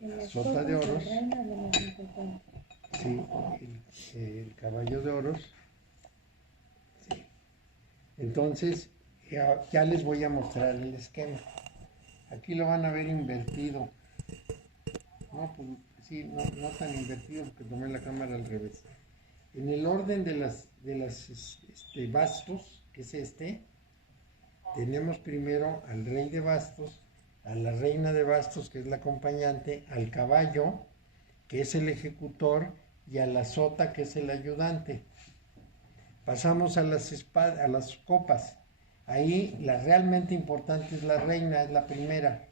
En las Sota copas, de la oros. reina es lo más importante. Sí, el caballo de oros. Sí. Entonces, ya les voy a mostrar el esquema. Aquí lo van a ver invertido. No, pues sí, no tan invertido porque tomé la cámara al revés. En el orden de las bastos, que es este, tenemos primero al rey de bastos, a la reina de bastos, que es la acompañante, al caballo, que es el ejecutor, y a la sota, que es el ayudante. Pasamos a a las copas. Ahí la realmente importante es la reina, es la primera.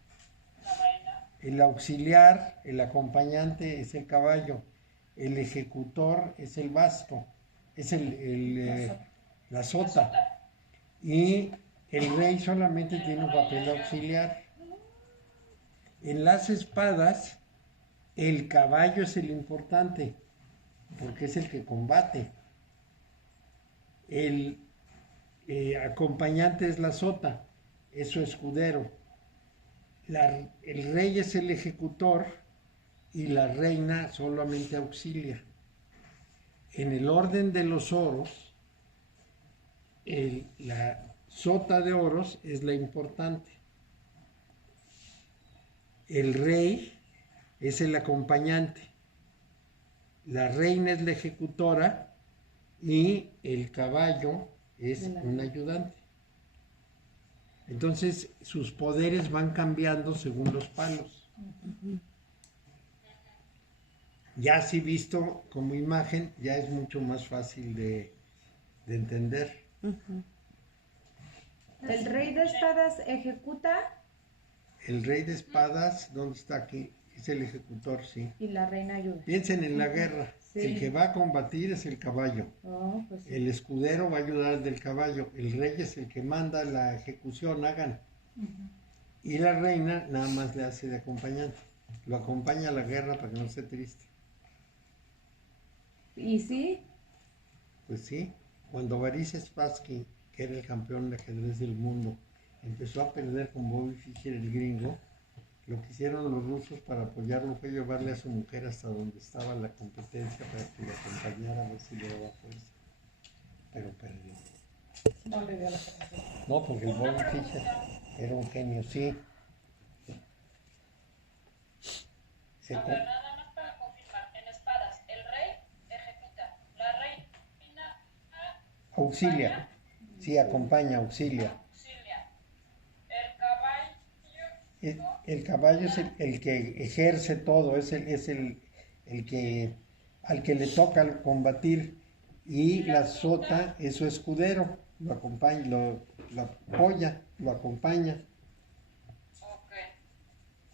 El auxiliar, el acompañante es el caballo. el ejecutor es el basto, es la sota. Y el rey solamente tiene un papel auxiliar. En las espadas, el caballo es el importante, porque es el que combate. El acompañante es la sota, es su escudero. El rey es el ejecutor y la reina solamente auxilia. En el orden de los oros, la sota de oros es la importante. El rey es el acompañante. La reina es la ejecutora y el caballo es un ayudante. Entonces sus poderes van cambiando según los palos. Ya así visto como imagen, ya es mucho más fácil de entender. El rey de espadas ejecuta El rey de espadas, ¿dónde está aquí? Es el ejecutor, sí. y la reina ayuda. Piensen en la guerra. Sí. El que va a combatir es el caballo. Oh, pues sí. El escudero va a ayudar al del caballo. El rey es el que manda la ejecución, hagan. Y la reina nada más le hace de acompañante. Lo acompaña a la guerra para que no esté triste. ¿Y sí? Pues sí, cuando Boris Spassky, que era el campeón de ajedrez del mundo, empezó a perder con Bobby Fischer, el gringo, lo que hicieron los rusos para apoyarlo fue llevarle a su mujer hasta donde estaba la competencia para que lo acompañara a ver si le daba fuerza. Pero perdió. No le dio la capacidad. No, porque el Bobby Fischer era un genio, sí. A ver, nada más para confirmar. En espadas, el rey ejecuta. La reina Auxilia. Sí, acompaña, auxilia. auxilia. El caballo El caballo es el que ejerce todo, es el que al que le toca combatir, y la sota es su escudero, lo acompaña, lo apoya, lo acompaña. Ok.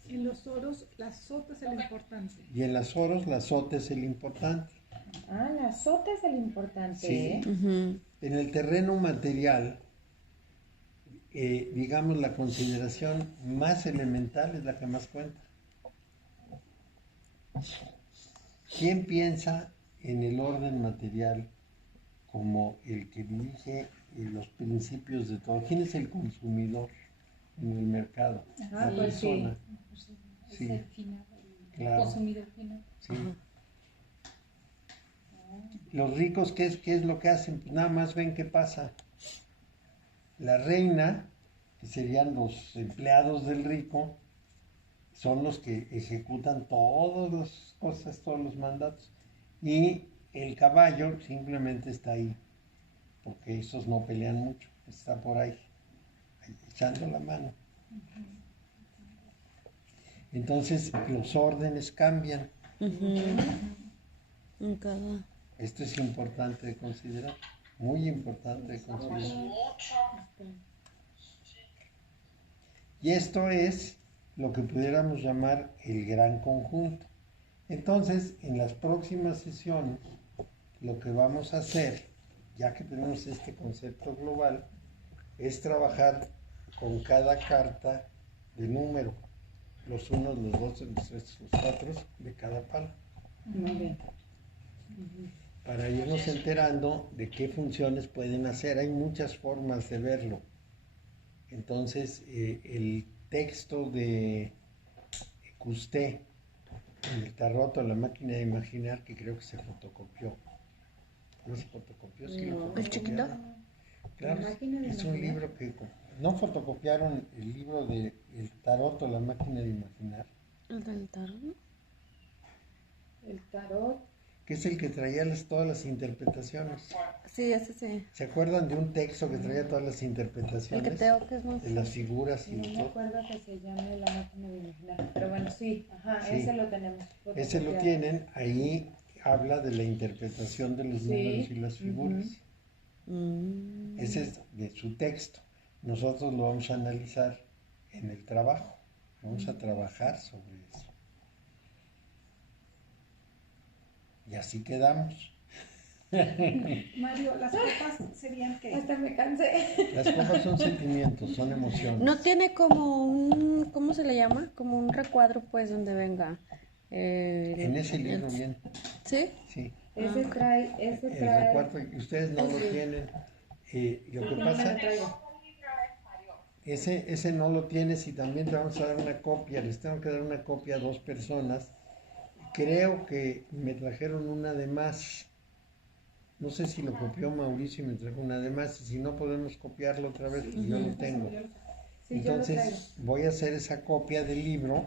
En los oros, la sota es el importante. Y en las oros la sota es el importante. Ah, la sota es el importante, Sí. ¿eh? En el terreno material, digamos, la consideración más elemental es la que más cuenta. ¿Quién piensa en el orden material como el que dirige los principios de todo? ¿Quién es el consumidor en el mercado? Ah, La pues sí. persona. Es Sí. el final, el Claro. consumidor final. Sí. Los ricos, ¿qué es lo que hacen? Pues nada más ven qué pasa. La reina, que serían los empleados del rico, son los que ejecutan todas las cosas, todos los mandatos. Y el caballo simplemente está ahí, porque esos no pelean mucho, está por ahí echando la mano. Entonces los órdenes cambian. En cada. Esto es importante de considerar, muy importante de considerar. Mucho. Y esto es lo que pudiéramos llamar el gran conjunto. Entonces, en las próximas sesiones, lo que vamos a hacer, ya que tenemos este concepto global, es trabajar con cada carta de número, los unos, los dos, los tres, los cuatro de cada palo, Muy bien. para irnos enterando de qué funciones pueden hacer. Hay muchas formas de verlo. Entonces, el texto de Custé, en el tarot o la máquina de imaginar, que creo que se fotocopió. ¿No se fotocopió? Sí, lo ¿El chiquito? fotocopiaron. Claro, ¿La máquina de es un imaginar? libro que no fotocopiaron el libro de El tarot o la máquina de imaginar, ¿El del tarot? El tarot. que es el que traía todas las interpretaciones. Sí, ese sí. ¿Se acuerdan de un texto que traía todas las El interpretaciones? que tengo que es muy De las figuras y No me todo. acuerdo que se llame la máquina de imaginar. Pero bueno, sí. Ajá, Sí. ese lo tenemos. Ese lo fotocopiado. tienen, ahí habla de la interpretación de los Sí. números y las figuras. Mm. Ese es de su texto. Nosotros lo vamos a analizar en el trabajo. Vamos a trabajar sobre eso. Y así quedamos. Mario, las copas serían que... Hasta me cansé. Las copas son sentimientos, son emociones. No tiene como un, ¿cómo se le llama? Como un recuadro, pues, donde venga. En ese libro bien. ¿Sí? Sí. Ese trae, El recuerdo, y ustedes no lo tienen. Lo que pasa, ese no lo tienes y también te vamos a dar una copia. Les tengo que dar una copia a 2 personas. Creo que me trajeron una de más. No sé si lo copió Mauricio y me trajo una de más. Y si no podemos copiarlo otra vez, pues yo lo tengo. Sí, yo lo traigo. Entonces voy a hacer esa copia del libro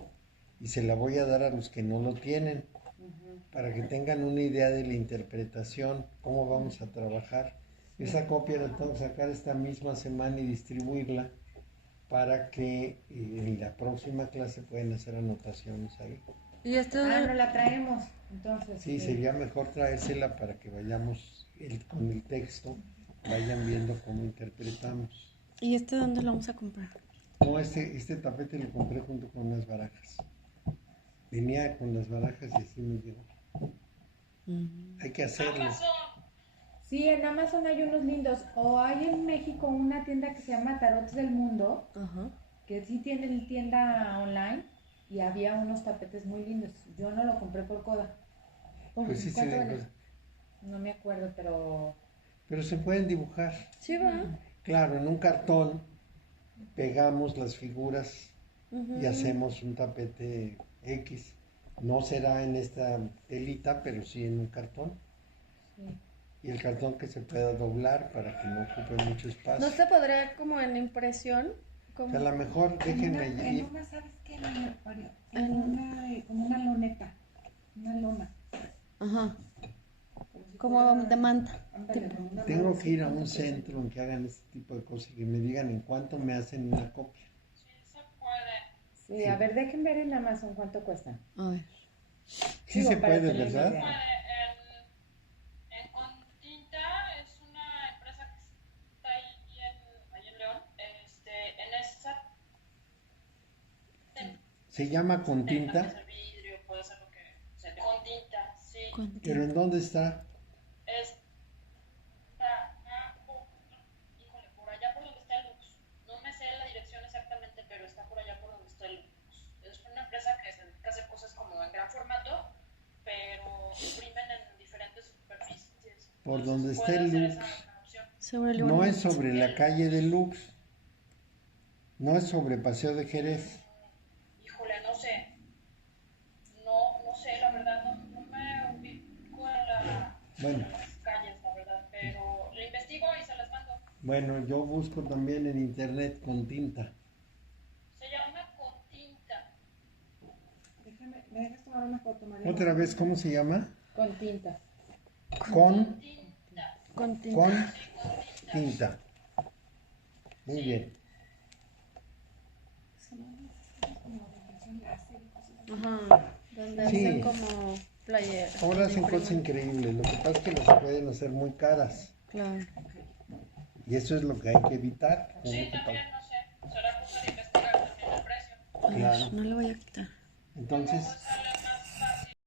y se la voy a dar a los que no lo tienen, para que tengan una idea de la interpretación, cómo vamos a trabajar. Esa copia la tengo que sacar esta misma semana y distribuirla para que en la próxima clase puedan hacer anotaciones ahí. Y esto No la traemos, entonces. Sí, sería mejor traérsela para que vayamos con el texto, vayan viendo cómo interpretamos. ¿Y este dónde lo vamos a comprar? No, este tapete lo compré junto con unas barajas. Venía con las barajas y así me llegó. Hay que hacerlo. Sí, en Amazon hay unos lindos. O hay en México una tienda que se llama Tarots del Mundo, Ajá. que sí tiene tienda online y había unos tapetes muy lindos. Yo no lo compré por Coda. Pues sí, ¿Cuánto sí, vale? pues, No me acuerdo, pero... pero se pueden dibujar. Sí, va. Claro, en un cartón pegamos las figuras y hacemos un tapete X. No será en esta telita, pero sí en un cartón. Sí. Y el cartón que se pueda doblar para que no ocupe mucho espacio. ¿No se podría como en impresión? Como... A lo mejor déjenme En ir. una, ¿sabes qué, Mario? En una, como una loneta, una lona. Ajá. si Como fuera- de manta. ándale, como una Tengo lona, que ir a sí, un como que- centro en que hagan este tipo de cosas y que me digan en cuánto me hacen una copia. Sí se puede. Sí, a ver, dejen ver en Amazon cuánto cuesta. A ver. Sí Digo, se para puede, tener una ¿verdad? idea. En Continta es una empresa que está ahí en León. En esa Se llama con puede tinta, hacer vidrio, puede hacer lo que se te con tinta, sí. ¿Cuánto? pero ¿en dónde está? Híjole, por allá por donde está el Lux. No me sé la dirección exactamente, pero está por allá por donde está el Lux. Es una empresa que se dedica a hacer cosas como en gran formato, pero imprimen en diferentes superficies. Por Entonces, donde está puede el ser Lux. esa una opción. Sobre el No es León. sobre la calle de Lux, no es sobre Paseo de Jerez. Híjole, no sé. No sé, la verdad, no me ubico Bueno. en las calles, la verdad, pero lo investigo y se las mando. Bueno, yo busco también en internet con tinta. Se llama Continta. Déjame, ¿me dejas tomar una foto, Mario? Otra vez, ¿cómo se llama? Con tinta. Con Tinta. Con tinta. Con tinta. Muy bien. Ajá. Donde Sí. hacen como playeras. Ahora hacen imprimen. cosas increíbles. Lo que pasa es que las pueden hacer muy caras. Claro. Y eso es lo que hay que evitar. Sí, también, no sé. Será cosa de investigar también el precio. A ver, Claro. no le voy a quitar. Entonces, Esa